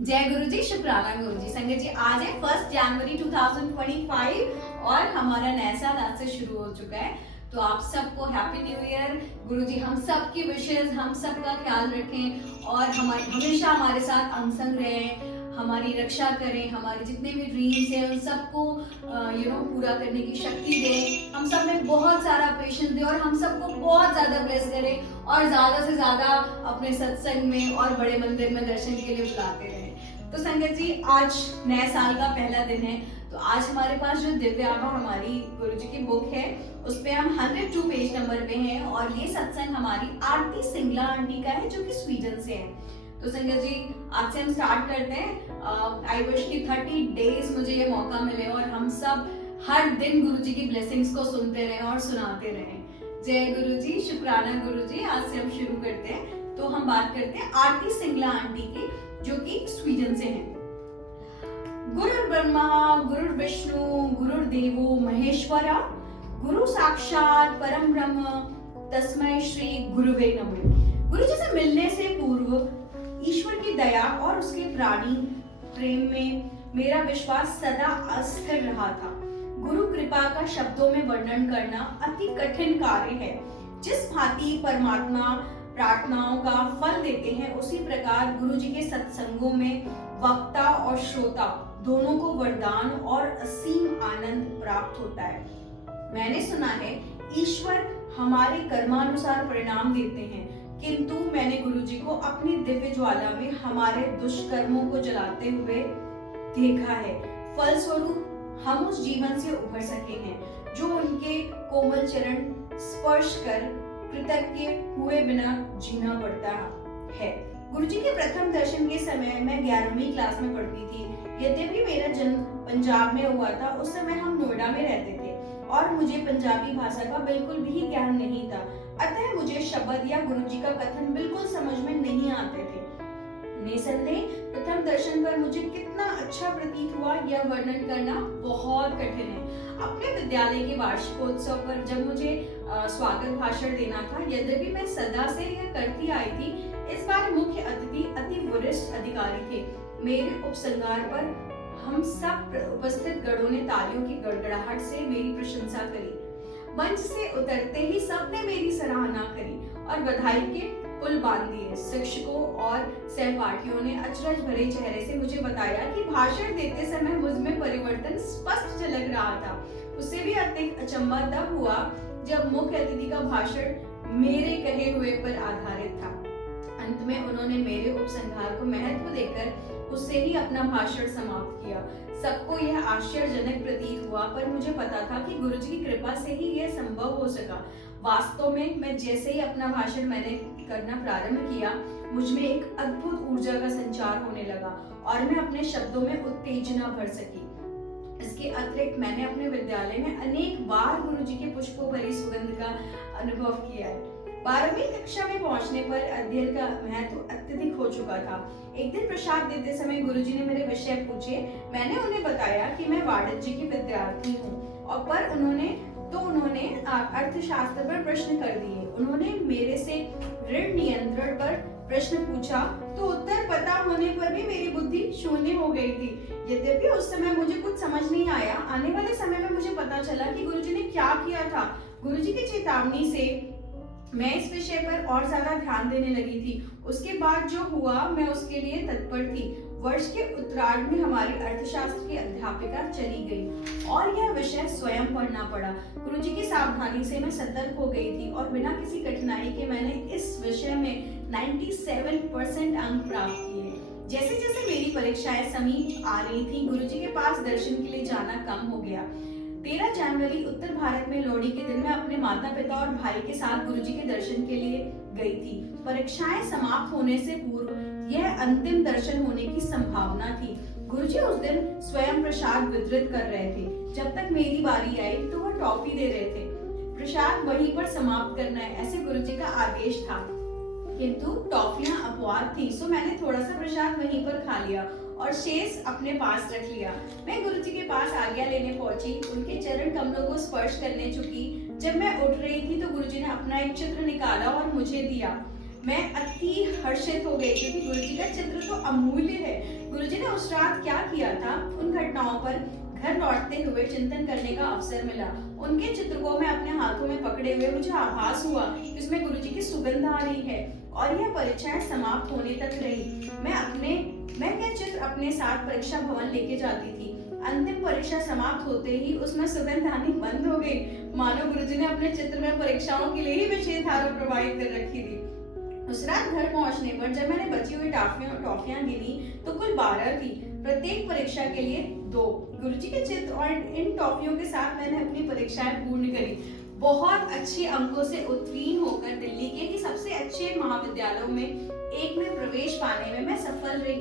जय गुरु जी, शुक्राना गुरु जी। संगत जी, आज है 1 जनवरी 2025 और हमारा नया साल आज से शुरू हो चुका है। तो आप सबको हैप्पी न्यू ईयर। गुरु जी हम सब की विशेष, हम सब का ख्याल रखें और हमेशा हमारे साथ अंग संग रहें, हमारी रक्षा करें, हमारे जितने भी ड्रीम्स हैं उन सबको पूरा करने की शक्ति दें, हम सब में बहुत सारा पेशेंस दें और हम सबको बहुत ज्यादा ब्लेस करें और ज्यादा से ज्यादा अपने सत्संग में और बड़े मंदिर में दर्शन के लिए बुलाते रहें। तो संगत जी, आज नए साल का पहला दिन है, तो आज हमारे पास जो दिव्य आभा हमारी गुरु जी की बुक है उस पे हम 102 पेज नंबर पे हैं और ये सत्संग हमारी आरती सिंगला आंटी का है जो कि स्वीडन से है। तो संगत जी, आज से हम स्टार्ट करते हैं। आई विश कि 30 डेज मुझे ये मौका मिले और हम सब हर दिन गुरु जी की ब्लेसिंग्स को सुनते रहें और सुनाते रहें। जय गुरु जी, शुक्राना गुरु जी। आज से हम शुरू करते हैं। तो हम बात करते हैं आरती सिंगला आंटी की जो कि स्वीडन से हैं। गुरु ब्रह्मा गुरु विष्णु गुरु देवो महेश्वरा गुरु साक्षात परम ब्रह्म तस्मै श्री गुरुवे नमः। गुरु जी से मिलने से पूर्व ईश्वर की दया और उसके प्राणी प्रेम में मेरा विश्वास सदा अस्थिर रहा था। गुरु कृपा का शब्दों में वर्णन करना अति कठिन कार्य है। जिस भांति परमात्मा प्रार्थनाओं का फल देते हैं, उसी प्रकार गुरु जी के सत्संगों में वक्ता और श्रोता दोनों को वरदान और असीम आनंद प्राप्त होता है। मैंने सुना है ईश्वर हमारे कर्मानुसार परिणाम देते हैं, किंतु मैंने गुरु जी को अपनी दिव्य ज्वाला में हमारे दुष्कर्मों को जलाते हुए देखा है। फलस्वरूप हम उस जीवन से उभर सके हैं जो उनके कोमल चरण स्पर्श कर कृतज्ञ हुए बिना जीना पड़ता है। गुरु जी के प्रथम दर्शन के समय मैं 11वीं क्लास में पढ़ती थी। यद्यपि मेरा जन्म पंजाब में हुआ था, उस समय हम नोएडा में रहते थे और मुझे पंजाबी भाषा का बिल्कुल भी ज्ञान नहीं था। अतः मुझे शब्द या गुरु जी का कथन बिल्कुल समझ में नहीं आते थे। निसंदेह प्रथम दर्शन पर मुझे कितना अच्छा प्रतीत हुआ यह वर्णन करना बहुत कठिन है। अपने विद्यालय के वार्षिकोत्सव पर जब मुझे स्वागत भाषण देना था, यद्यपि मैं सदा से यह करती आई थी, इस बार मुख्य अतिथि अति वरिष्ठ अधिकारी थे। मेरे उपसंहार पर हम सब उपस्थित गणों ने तालियों की गड़गड़ाहट से मेरी प्रशंसा करी। मंच से उतरते ही सबने मेरी सराहना करी और बधाई के पुल बांध दिए। शिक्षकों और सहपाठियों ने अचरज भरे चेहरे से मुझे बताया कि भाषण देते समय मुझ में परिवर्तन स्पष्ट झलक रहा था। उससे भी अधिक अचंभा तब हुआ जब मुख्य अतिथि का भाषण मेरे कहे हुए पर आधारित था। अंत में उन्होंने मेरे उपसंहार को महत्व देकर उससे ही अपना भाषण समाप्त किया। सबको यह आश्चर्यजनक प्रतीत हुआ, पर मुझे पता था कि गुरु जी की कृपा से ही यह संभव हो सका। वास्तव में मैं जैसे ही अपना भाषण मैंने करना प्रारंभ किया, मुझ में एक अद्भुत ऊर्जा का संचार होने लगा और मैं अपने शब्दों में उत्तेजना भर सकी। इसके अतिरिक्त मैंने अपने विद्यालय में अनेक बार गुरु जी के पुष्पों भरी सुगंध का अनुभव किया है। 12वीं कक्षा में पहुंचने पर अध्ययन का महत्व अत्यधिक हो चुका था। एक दिन प्रसाद देते समय गुरुजी ने मेरे विषय पूछे। मैंने उन्हें बताया कि मैं वाणिज्य की विद्यार्थी हूँ और पर उन्होंने अर्थशास्त्र पर प्रश्न कर दिए। उन्होंने मेरे से ऋण नियंत्रण पर प्रश्न पूछा तो उत्तर पता होने पर भी मेरी बुद्धि शून्य हो गई थी। यद्यपि उस समय मुझे कुछ समझ नहीं आया, आने वाले समय में मुझे पता चला कि गुरुजी ने क्या किया था। गुरुजी की चेतावनी से मैं इस विषय पर और ज्यादा ध्यान देने लगी थी। उसके बाद जो हुआ मैं उसके लिए तत्पर थी। वर्ष के उत्तरार्ध में हमारी अर्थशास्त्र की अध्यापिका चली गई और यह विषय स्वयं पढ़ना पड़ा। गुरुजी की सावधानी से मैं सतर्क हो गई थी और बिना किसी कठिनाई के मैंने इस विषय में 97% अंक प्राप्त किए। जैसे जैसे मेरी परीक्षाएं समीप आ रही थी, गुरुजी के पास दर्शन के लिए जाना कम हो गया। 13 जनवरी उत्तर भारत में लोहड़ी के दिन मैं अपने माता पिता और भाई के साथ गुरुजी के दर्शन के लिए गई थी। परीक्षाएं समाप्त होने से पूर्व यह अंतिम दर्शन होने की संभावना थी। गुरुजी उस दिन स्वयं प्रसाद वितरित कर रहे थे। जब तक मेरी बारी आई तो वह टॉफी दे रहे थे। प्रसाद वहीं पर समाप्त करना है, ऐसे गुरुजी का आदेश था, किंतु टॉफियां अपवाद थी, सो मैंने थोड़ा सा प्रसाद वहीं पर खा लिया और शेष अपने पास रख लिया। मैं गुरुजी के पास आज्ञा लेने पहुंची, उनके चरण कमलों को स्पर्श करने चुकी। जब मैं उठ रही थी तो गुरुजी ने अपना एक चित्र निकाला और मुझे दिया। मैं अति हर्षित हो गई क्योंकि गुरुजी का चित्र तो अमूल्य है। गुरुजी ने उस रात क्या किया था, उन घटनाओं पर घर लौटते हुए चिंतन करने का अवसर मिला। उनके चित्र को मैं अपने हाथों में पकड़े हुए मुझे आभास हुआ कि उसमें गुरुजी की सुगंध आ रही है और यह परीक्षाएं समाप्त होने तक रही। मैं यह चित्र अपने साथ परीक्षा भवन लेके जाती थी। अंतिम परीक्षा समाप्त होते ही उसमें सुगंध आनी बंद हो गई, मानो गुरुजी ने अपने चित्र में परीक्षाओं के लिए ही विशेष धारा प्रवाहित कर रखी थी। उस रात घर पहुंचने पर जब मैंने बची हुई टॉफियां गिनी तो कुल 12 थी, प्रत्येक परीक्षा के लिए 2। गुरुजी के चित्र और इन टॉफियों के साथ मैंने अपनी परीक्षाएं पूर्ण करी। बहुत अच्छे अंकों से उत्तीर्ण होकर दिल्ली के सबसे अच्छे महाविद्यालयों में एक में प्रवेश पाने में मैं सफल रही।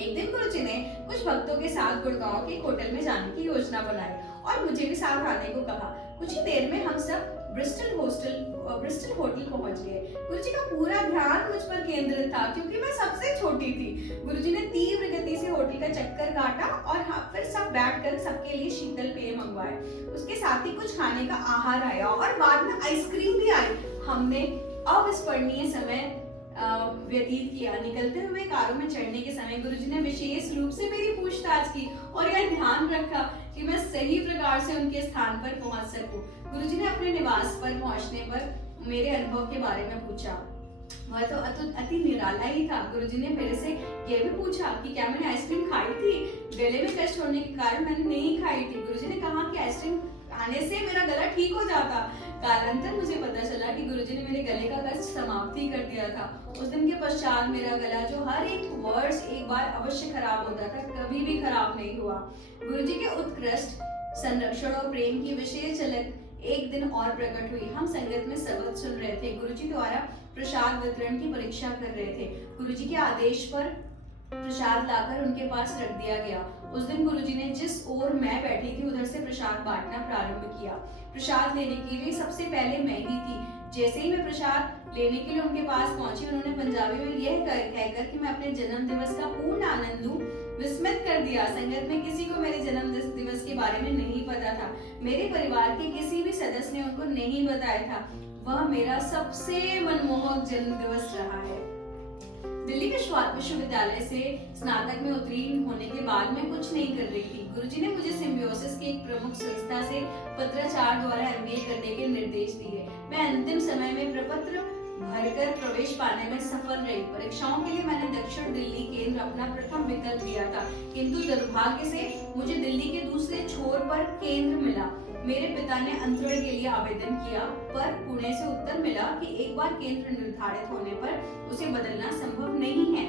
एक दिन गुरुजी ने कुछ भक्तों के साथ गुड़गांव के एक होटल में जाने की योजना बनाई और मुझे भी साथ आने को कहा। कुछ ही देर में हम सब ब्रिस्टल होटल पहुंच गए। गुरुजी का पूरा ध्यान मुझ पर केंद्रित था क्योंकि मैं सबसे छोटी थी। गुरुजी ने तीव्र गति से होटल का चक्कर काटा और फिर सब बैठकर सबके लिए शीतल पेय मंगवाए। उसके साथ ही कुछ खाने का आहार आया और बाद में आइसक्रीम भी आई। हमने अविस्मरणीय समय व्यतीत किया। निकलते हुए कारों में चढ़ने के समय गुरुजी ने विशेष रूप से मेरी पूछताछ की और यह ध्यान रखा कि मैं सही प्रकार से उनके स्थान पर पहुंच सकूं। गुरुजी ने अपने निवास पर पहुंचने पर मेरे अनुभव के बारे में पूछा। वह तो अति निराला ही था। गुरुजी ने मेरे से यह भी पूछा कि क्या मैंने आइसक्रीम खाई थी। गले में कष्ट होने के कारण मैंने नहीं खाई थी। गुरुजी ने कहा कि आइसक्रीम खाने से मेरा गला ठीक हो जाता। कालांतर मुझे पता चला कि गुरुजी ने मेरे गले का कष्ट समाप्त ही कर दिया था। उस दिन के पश्चात मेरा गला, जो हर एक वर्ष एक बार अवश्य खराब होता था, कभी भी खराब नहीं हुआ। गुरुजी के उत्कृष्ट संरक्षण और प्रेम की विशेष झलक एक दिन और प्रकट हुई। हम संगत में सबक सुन रहे थे। गुरुजी द्वारा प्रसाद वितरण की परीक्षा कर रहे थे। गुरुजी के आदेश पर प्रसाद लाकर उनके पास रख दिया गया। उस दिन गुरुजी ने जिस ओर मैं बैठी थी उधर से प्रसाद बांटना प्रारंभ किया। प्रसाद लेने के लिए सबसे पहले मैं ही थी। जैसे ही मैं प्रसाद लेने के लिए उनके पास पहुंची, उन्होंने पंजाबी में यह कहकर कि मैं अपने जन्म दिवस का पूर्ण आनंद लूं, विस्मित कर दिया। संगत में किसी को मेरे जन्म दिवस के बारे में नहीं पता था। मेरे परिवार के किसी भी सदस्य ने उनको नहीं बताया था। वह मेरा सबसे मनमोहक जन्म दिवस रहा है। दिल्ली विश्वविद्यालय से स्नातक में उत्तीर्ण होने के बाद मैं कुछ नहीं कर रही थी। गुरुजी ने मुझे सिम्बियोसिस की एक प्रमुख संस्था से पत्राचार द्वारा MBA करने के निर्देश दिए। मैं अंतिम समय में प्रपत्र भरकर प्रवेश पाने में सफल रही। परीक्षाओं के लिए मैंने दक्षिण दिल्ली केंद्र अपना प्रथम विकल्प दिया था, किंतु दुर्भाग्य से मुझे दिल्ली के दूसरे छोर पर केंद्र मिला। मेरे पिता ने अंतरण के लिए आवेदन किया, पर पुणे से उत्तर मिला कि एक बार केंद्र निर्धारित होने पर उसे बदलना संभव नहीं है।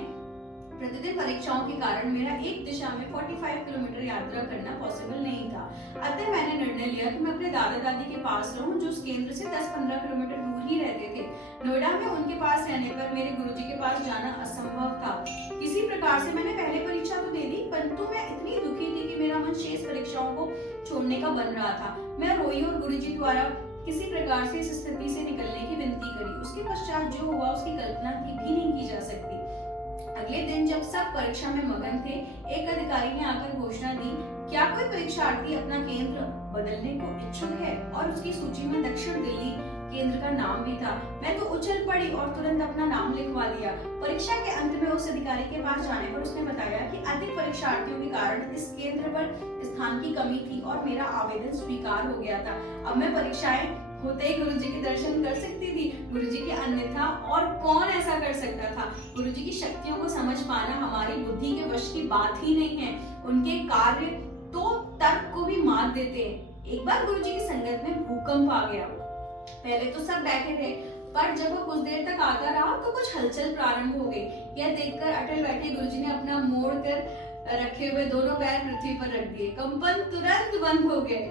प्रतिदिन परीक्षाओं के कारण मेरा एक दिशा में 45 किलोमीटर यात्रा करना पॉसिबल नहीं था। अतः मैंने निर्णय लिया कि मैं अपने दादा दादी के पास रहूं, जो उस केंद्र से 10-15 किलोमीटर दूर ही रहते थे। नोएडा में उनके पास रहने पर मेरे गुरुजी के पास जाना असंभव था। किसी प्रकार से मैंने पहले परीक्षा तो दे दी, परंतु मैं इतनी दुखी थी कि मेरा मन शेष परीक्षाओं को छोड़ने का बन रहा था। मैं रोई और गुरुजी द्वारा किसी प्रकार से इस स्थिति से निकलने की विनती करी। उसके पश्चात जो हुआ उसकी कल्पना भी नहीं की जा सकती। अगले दिन जब सब परीक्षा में मगन थे, एक अधिकारी ने आकर घोषणा दी, क्या कोई परीक्षार्थी अपना केंद्र बदलने को इच्छुक है? और उसकी सूची में दक्षिण दिल्ली केंद्र का नाम भी था। मैं तो उछल पड़ी और तुरंत अपना नाम लिखवा दिया। परीक्षा के अंत में उस अधिकारी के पास जाने पर उसने बताया कि अधिक परीक्षार्थियों के कारण इस केंद्र पर स्थान की कमी थी और मेरा आवेदन स्वीकार हो गया था। अब मैं परीक्षाएं होते ही गुरुजी के दर्शन कर सकती थी। गुरुजी के अन्यथा और कौन ऐसा कर सकता था? गुरुजी की शक्तियों को समझ पाना हमारी बुद्धि के वश की बात ही नहीं है। उनके कार्य तो तर्क को भी मात देते हैं। एक बार गुरुजी की संगत में भूकंप आ गया। पहले तो सब बैठे थे, पर जब वो कुछ देर तक आता रहा तो कुछ हलचल प्रारंभ हो गई। यह देखकर अटल बैठे गुरुजी ने अपना मोड़ कर रखे हुए दोनों पैर पृथ्वी पर रख दिए। कंपन तुरंत बंद हो गए।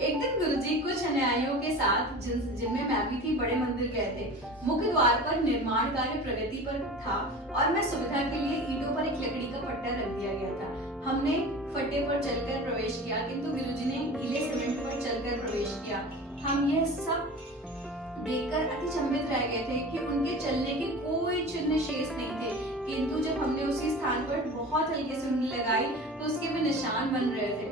एक दिन गुरुजी कुछ अनुयायियों के साथ, जिनमें मैं भी थी, बड़े मंदिर गए थे। मुख्य द्वार पर निर्माण कार्य प्रगति पर था और मैं सुविधा के लिए ईंटों पर एक लकड़ी का पट्टा रख दिया गया था। हमने फट्टे पर चलकर प्रवेश किया, किंतु गुरुजी ने गीले सीमेंट पर चलकर प्रवेश किया। हम यह सब देखकर अतिचंभित रह गए थे कि उनके चलने के कोई चिन्ह शेष नहीं थे, किंतु जब हमने उसी स्थान पर बहुत हल्के से उंगली लगाई तो उसके भी निशान बन रहे थे।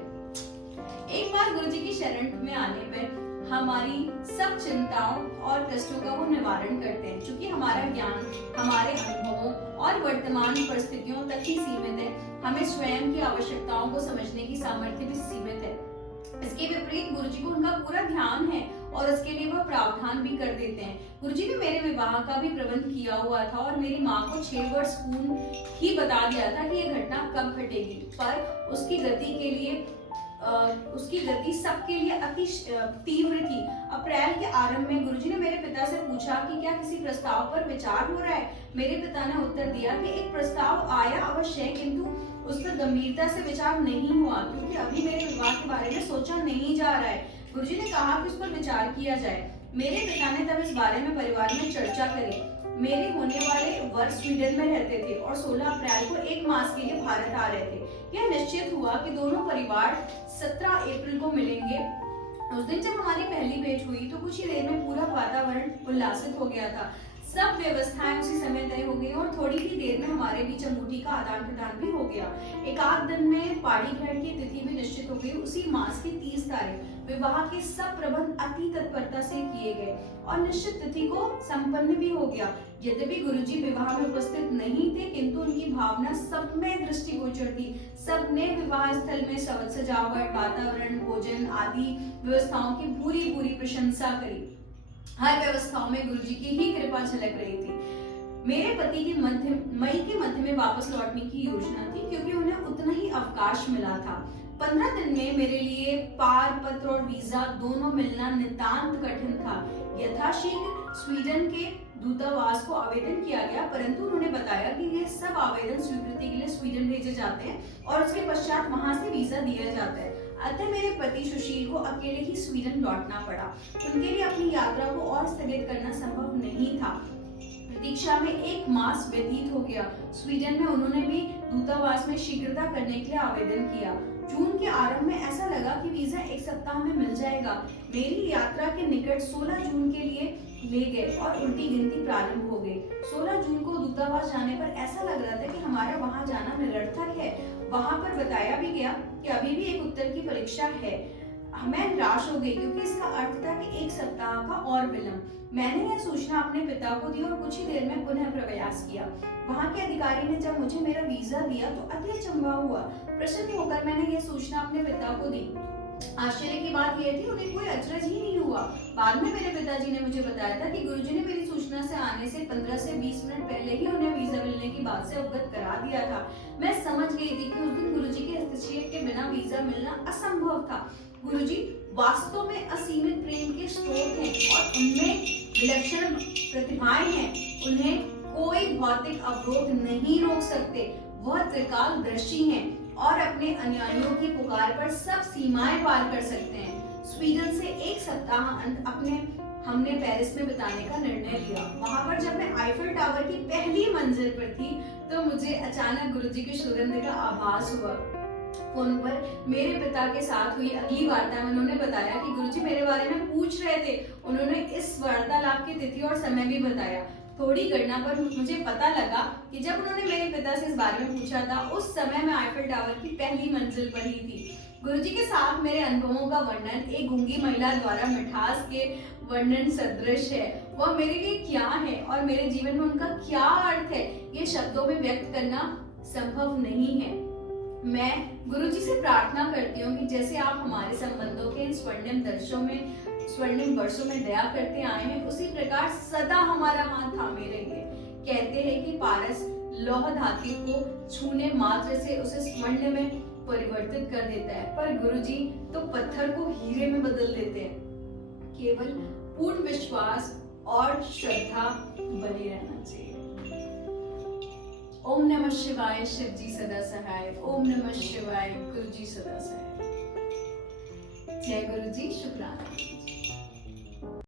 एक बार गुरुजी की शरण में आने पर हमारी सब चिंताओं और कष्टों का वो निवारण करते हैं, क्योंकि हमारा ज्ञान हमारे अनुभवों और वर्तमान परिस्थितियों तक ही सीमित है। हमें स्वयं की आवश्यकताओं को समझने की सामर्थ्य भी सीमित है। इसके विपरीत गुरुजी को उनका पूरा ध्यान है और इसके लिए वह प्रावधान भी कर देते हैं। गुरुजी ने मेरे विवाह का भी प्रबंध किया हुआ था और मेरी माँ को 6 वर्ष पूर्व ही बता दिया था कि यह घटना कब घटेगी, पर उसकी गति सबके लिए अति तीव्र थी। अप्रैल के आरंभ में गुरुजी ने मेरे पिता से पूछा कि क्या किसी प्रस्ताव पर विचार हो रहा है। मेरे पिता ने उत्तर दिया कि एक प्रस्ताव आया अवश्य, किंतु उस पर गंभीरता से विचार नहीं हुआ, क्योंकि अभी मेरे विवाह के बारे में सोचा नहीं जा रहा है। गुरुजी ने कहा कि उस पर विचार किया जाए। मेरे पिता ने तब इस बारे में परिवार में चर्चा करी। मेरे होने वाले वर स्वीडन में रहते थे और 16 अप्रैल को 1 मास के लिए भारत आ रहे थे। यह निश्चित हुआ कि दोनों परिवार 17 अप्रैल को मिलेंगे। उस दिन जब हमारी पहली भेंट हुई तो कुछ ही देर में पूरा वातावरण उल्लासित हो गया था। सब व्यवस्थाएं उसी समय तय हो गई और थोड़ी ही देर में हमारे बीच अंगूठी का आदान प्रदान भी हो गया। एक आध दिन में पाड़ी भेंट की तिथि भी निश्चित हो गई। उसी मास की 30 तारीख विवाह के सब प्रबंध अति तत्परता से किए गए और निश्चित तिथि को संपन्न भी हो गया। यद्यपि गुरुजी विवाह में उपस्थित नहीं थे, किंतु उनकी भावना सब में दृष्टिगोचर थी। सबने विवाह स्थल में सजावट, वातावरण, भोजन आदि व्यवस्थाओं की पूरी प्रशंसा करी। हर व्यवस्थाओं में गुरुजी की ही कृपा झलक रही थी। मेरे पति की मई के मध्य में वापस लौटने की योजना थी, क्योंकि उन्हें उतना ही अवकाश मिला था। 15 दिन में मेरे लिए पार पत्र और वीजा दोनों मिलना नितांत कठिन था। यथाशीघ्र स्वीडन के दूतावास को आवेदन किया गया, परंतु उन्होंने बताया कि ये सब आवेदन स्वीकृति के लिए स्वीडन भेजे जाते हैं और उसके पश्चात वहां से वीजा दिया जाता है। अतः मेरे पति सुशील को अकेले ही स्वीडन लौटना पड़ा। उनके लिए अपनी यात्रा को और स्थगित करना संभव नहीं था। प्रतीक्षा में 1 मास व्यतीत हो गया। स्वीडन में उन्होंने भी दूतावास में शीघ्रता करने के लिए आवेदन किया। जून के आरंभ में ऐसा लगा कि वीजा 1 सप्ताह में मिल जाएगा। मेरी यात्रा के निकट 16 जून के लिए ले गए और उल्टी गिनती प्रारंभ हो गई। 16 जून को दूतावास जाने पर ऐसा लग रहा था कि हमारा वहां जाना निरर्थक है। वहां पर बताया भी गया कि अभी भी एक उत्तर की परीक्षा है। मैं निराश हो गई, क्योंकि इसका अर्थ था कि 1 सप्ताह का और विलंब। मैंने यह सूचना अपने पिता को दी और कुछ ही देर में पुनः प्रयास किया। वहां के अधिकारी ने जब मुझे मेरा वीजा दिया तो अति अचंभा हुआ। प्रसन्न होकर मैंने यह सूचना अपने पिता को दी। आश्चर्य की बात यह थी, उन्हें कोई अचरज ही नहीं हुआ। बाद में मेरे पिताजी ने मुझे बताया था कि गुरुजी ने मेरी सूचना से आने से 15 से 20 मिनट पहले ही उन्हें वीजा मिलने की बात से अवगत करा दिया था। मैं समझ गई थी कि उस दिन गुरुजी के हस्तक्षेप के बिना वीजा मिलना असंभव था। गुरुजी वास्तव में असीमित प्रेम के स्रोत हैं और उनमें विलक्षण प्रतिभाएं हैं। उन्हें कोई भौतिक अवरोध नहीं रोक सकते। वह त्रिकालदर्शी हैं और अपने अनुयायियों की पुकार पर सब सीमाएं पार कर सकते हैं। स्वीडन से 1 सप्ताह हमने पेरिस में बिताने का निर्णय लिया। वहां पर जब मैं आईफल टावर की पहली मंजिल पर थी तो मुझे अचानक गुरुजी की सुगंध का आभास हुआ। फोन पर मेरे पिता के साथ हुई अगली वार्ता में उन्होंने बताया कि गुरुजी मेरे बारे में पूछ रहे थे। उन्होंने इस वार्तालाप की तिथि और समय भी बताया। थोड़ी गणना पर मुझे पता लगा कि जब उन्होंने मेरे पिता से इस बारे में पूछा था, उस समय मैं आईफल टावर की पहली मंजिल पर ही थी। गुरुजी के साथ मेरे अनुभवों का वर्णन एक गूंगी महिला द्वारा मिठास के वर्णन सदृश है। वह मेरे लिए क्या है और मेरे जीवन में उनका क्या अर्थ है, ये शब्दों में व्यक्त करना संभव नहीं है। मैं गुरुजी से प्रार्थना करती हूँ कि जैसे आप हमारे संबंधों के इन स्वर्णिम वर्षों में दया करते आए हैं, उसी प्रकार सदा हमारा हाथ थामे रहिए। कहते हैं कि पारस लौह धातु को छूने मात्र से उसे स्वर्ण में परिवर्तित कर देता है, पर गुरुजी तो पत्थर को हीरे में बदल देते हैं। केवल पूर्ण विश्वास और श्रद्धा बनी रहना चाहिए। ओम नमः शिवाय, शिव जी सदा सहाय। ओम नमः शिवाय, गुरु जी सदा सहाय। जय गुरु जी, शुक्राना।